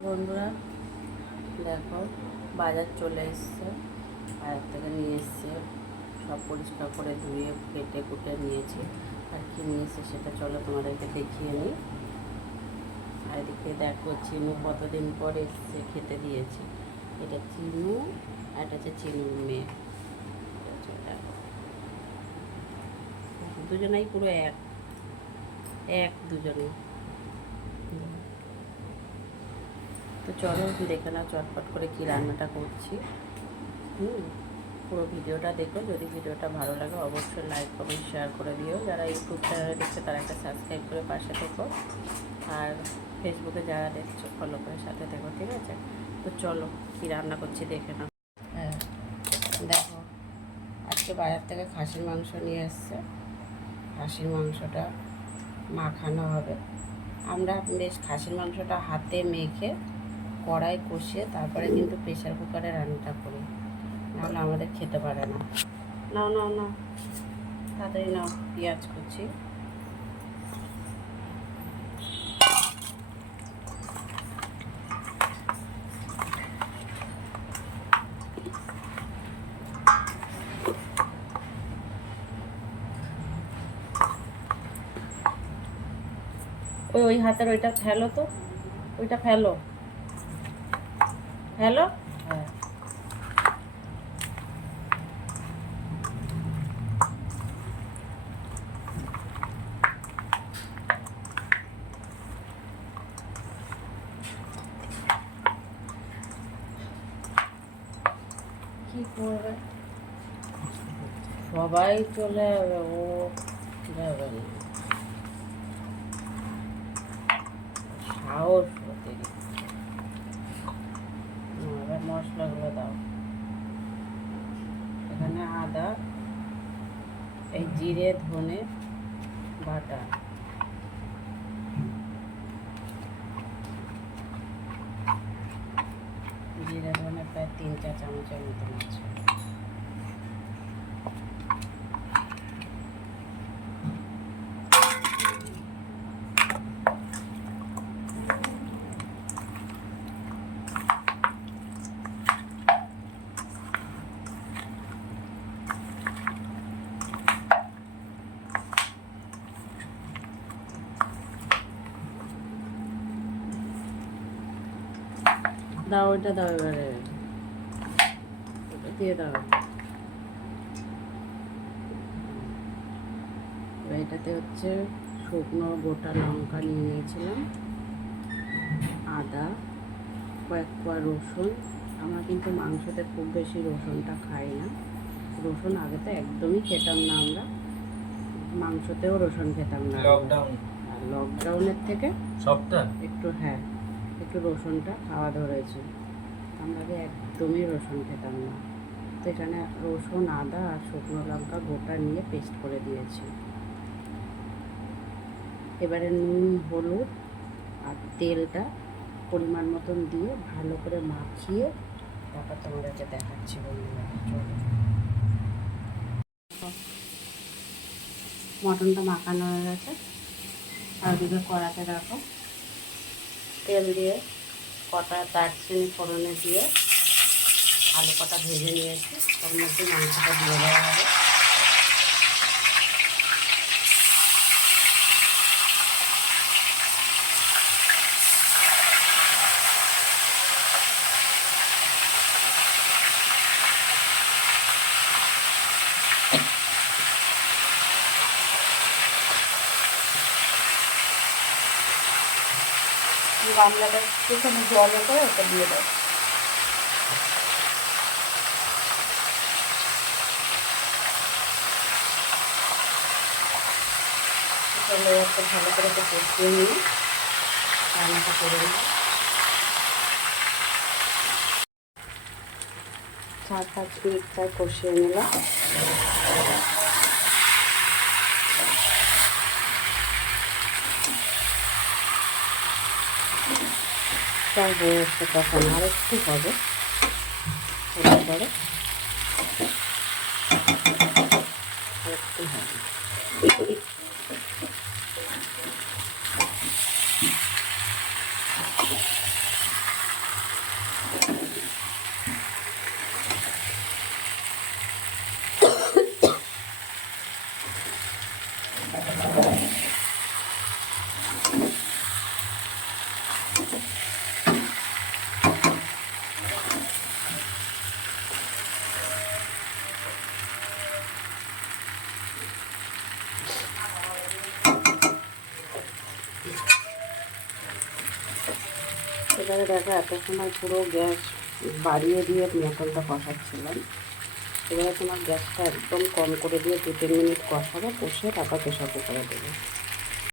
বন্ধুরা দেখো, বাজার চলে এসছে। বাজার থেকে নিয়ে এসছে, সব পরিষ্কার করে ধুয়ে কেটে কুটে নিয়েছি। আর কি নিয়ে এসছে সেটা চলো তোমাদেরকে দেখিয়ে নিই। আর এদিকে দেখো, চিনু কতদিন পর এসছে, খেতে দিয়েছি। এটা চিনু, আর এটা হচ্ছে চিনুর মেয়ে। দুজনেই পুরো এক এক দুজনে। তো চলো দেখে নাও চটপট করে কি রান্নাটা করছি। পুরো ভিডিওটা দেখো। যদি ভিডিওটা ভালো লাগে অবশ্যই লাইক কমেন্ট শেয়ার করে দিও। যারা ইউটিউব চ্যানেলে দেখছে তারা একটা সাবস্ক্রাইব করে পাশে থেকো, আর ফেসবুকে যারা দেখছো ফলো করে সাথে থেকো, ঠিক আছে? তো চলো কি রান্না করছি দেখে নাও। হ্যাঁ দেখো, আজকে বাজার থেকে খাসির মাংস নিয়ে এসছে। খাসির মাংসটা মাখানো হবে। আমরা বেশ খাসির মাংসটা হাতে মেখে কড়াই কষিয়ে তারপরে কিন্তু প্রেশার কুকারে রান্নাটা করি, নাহলে আমাদের খেতে পারে না। নাও নাও নাও, তাড়াতাড়ি নাও। পেঁয়াজ কুচি, ওই হাতের ওইটা ফেলো তো, ওইটা ফেলো ফেলো। হ্যাঁ কি করবে, সবাই চলে যাবে, ও যাবে না। সাহস এবার মশলাগুলো দাও। এখানে আদা, এই জিরে ধনে বাটা, জিরে ধনে প্রায় 3-4 চামচের মতন আছে। দাও ওইটা দাও, এবারে ওটা দিয়ে দাও। এবার এটাতে হচ্ছে শুকনো গোটা লঙ্কা নিয়ে নিয়েছিলাম, আদা, কয়েক কোয়া রসুন। আমরা কিন্তু মাংসতে খুব বেশি রসুনটা খাই না। রসুন আগে তো একদমই খেতাম না আমরা, মাংসতেও রসুন খেতাম না। আর লকডাউনের থেকে সবটা একটু, হ্যাঁ একটু রসুনটা খাওয়া ধরেছে। আমরা আগে একদমই রসুন খেতাম না। তো এখানে রসুন, আদা আর শুকনো লঙ্কা গোটা নিয়ে পেস্ট করে দিয়েছি। এবারে নুন, হলুদ আর তেলটা পরিমাণ মতন দিয়ে ভালো করে মাখিয়ে তারপর তোমাদেরকে দেখাচ্ছি বন্ধুরা। মটনটা মাখানো হয়ে গেছে। আর দিকে কড়াতে রাখো, তেল দিয়ে কটা দারচিনি ফোড়নে দিয়ে আলু কটা ভেজে নিয়েছি, ওর মধ্যে মাংসটা দিয়ে দেওয়া হবে। গামলাটা একটুখানি জলে করে ওটা দিয়ে দাও। তাহলে একটা ভালো করে একটু কষিয়ে নিয়ে রান্নাটা করে নিই। 4-5 মিনিট প্রায় কষিয়ে নিলাম। প্রায় হয়ে আসছে, তখন আর একটু হবে, তারপরে আর একটু হবে। এবারে দেখো এত সময় পুরো গ্যাস বাড়িয়ে দিয়ে মটনটা কষাচ্ছিলাম। এবারে তোমার গ্যাসটা একদম কম করে দিয়ে 2-3 মিনিট কষাবো, কষে তারপর প্রেসার কুকারে দেবো।